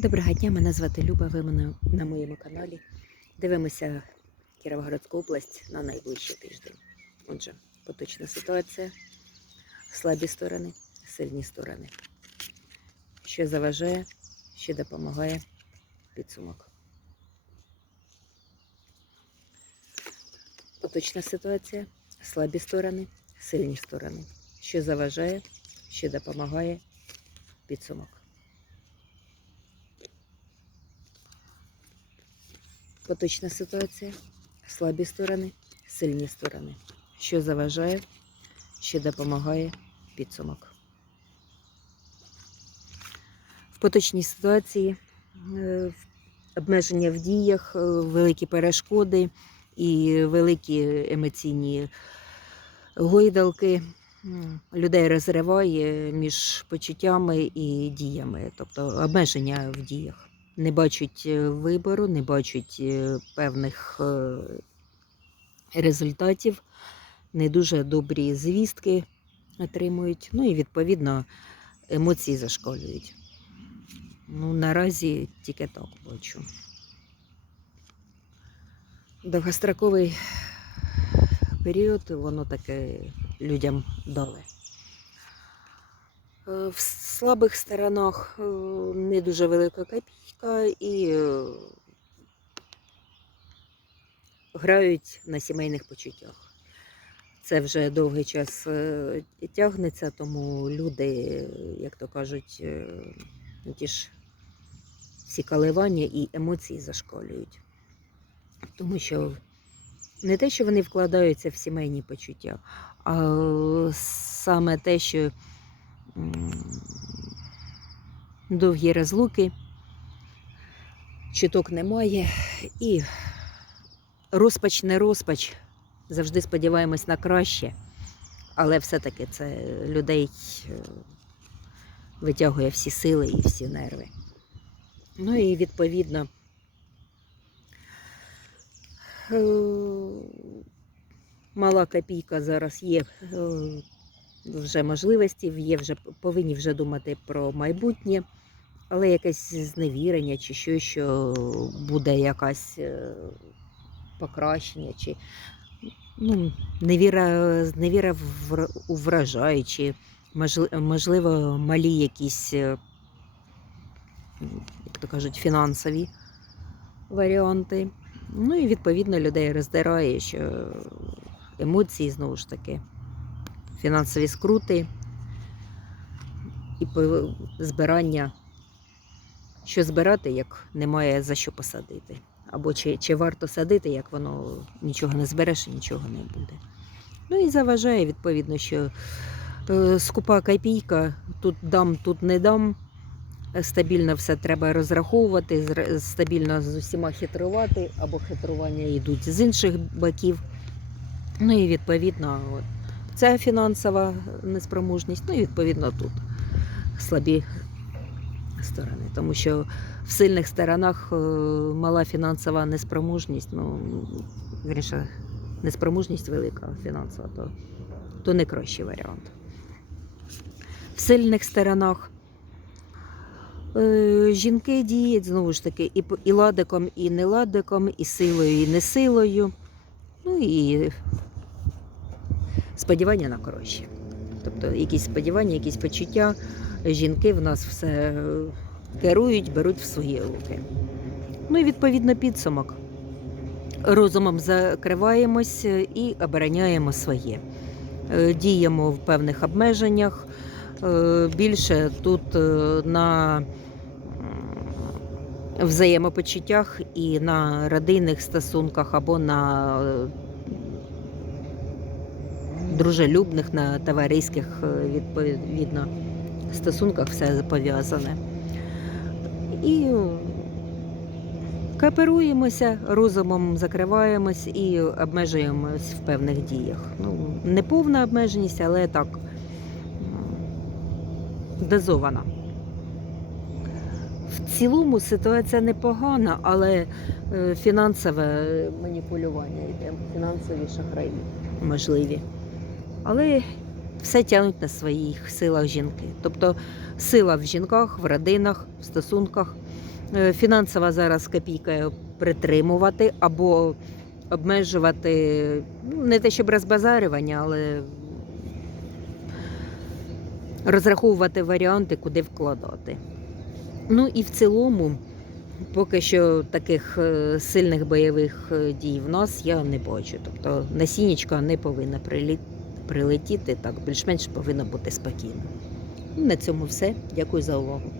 Доброго дня, мене звати Люба. Ви мене на моєму каналі. Дивимося Кіровоградську область на найближчий тиждень. Отже, поточна ситуація, слабі сторони, сильні сторони. Що заважає, що допомагає підсумок. Поточна ситуація, слабі сторони, сильні сторони. Що заважає, що допомагає підсумок. Поточна ситуація, слабі сторони, сильні сторони. Що заважає, що допомагає підсумок. В поточній ситуації е, обмеження в діях, е, великі перешкоди і великі емоційні гойдалки людей розриває між почуттями і діями, тобто обмеження в діях не бачать е, вибору, не бачать е, певних е, результатів, не дуже добрі звістки отримують. Ну і відповідно емоції зашкалюють. Ну, наразі тільки так бачу. Довгостроковий період воно таке людям дали. Е, В слабих сторонах е, не дуже велика копійка і е, грають на сімейних почуттях. Це вже довгий час тягнеться, тому люди, як то кажуть, ну, ті ж всі коливання і емоції зашкалюють. Тому що не те, що вони вкладаються в сімейні почуття, а саме те, що довгі розлуки, чуток немає, і розпач не розпач. Завжди сподіваємось на краще, але все-таки це людей е, витягує всі сили і всі нерви. Ну і відповідно. е, Мала копійка зараз є е, вже можливості, є вже повинні вже думати про майбутнє, але якесь зневірення чи що, що буде якась е, покращення, чи ну, невіра, невіра у врожай, чи можливо малі якісь, е, як то кажуть, фінансові варіанти. Ну і відповідно людей роздирає, що емоції знову ж таки фінансові скрути і збирання. Що збирати, як немає за що посадити. Або чи, чи варто садити, як воно нічого не збереш і нічого не буде. Ну і заважає, відповідно, що е, скупа копійка, тут дам, тут не дам. Стабільно все треба розраховувати, стабільно з усіма хитрувати, або хитрування йдуть з інших боків. Ну і відповідно, це фінансова неспроможність, ну і відповідно тут слабі сторони. Тому що в сильних сторонах е, мала фінансова неспроможність, ну, вірніше, неспроможність велика фінансова, то, то не кращий варіант. В сильних сторонах е, жінки діють знову ж таки і, і ладиком, і не ладиком, і силою, і не силою. Ну і сподівання на краще. Тобто якісь сподівання, якісь почуття. Жінки в нас все е, керують, беруть в свої руки. Ну і відповідно підсумок. Розумом закриваємось е, і обороняємо своє. Е, Діємо в певних обмеженнях. Більше тут на взаємопочуттях і на родинних стосунках або на дружелюбних, на товариських е, відповідно стосунках все пов'язане. І кооперуємося, розумом закриваємось і обмежуємось в певних діях. Ну, не повна обмеженість, але так дозована. В цілому ситуація непогана, але е, фінансове маніпулювання йде, фінансові шахраї можливі. Але все тягнуть на своїх силах жінки. Тобто сила в жінках, в родинах, в стосунках. е, фінансово зараз копійкою притримувати або обмежувати ну, не те, щоб розбазарювання, але розраховувати варіанти, куди вкладати. Ну і в цілому, поки що таких е, сильних бойових е, дій в нас я не бачу. Тобто насіннячка не повинна прилі- прилетіти, так більш-менш повинно бути спокійно. На цьому все. Дякую за увагу.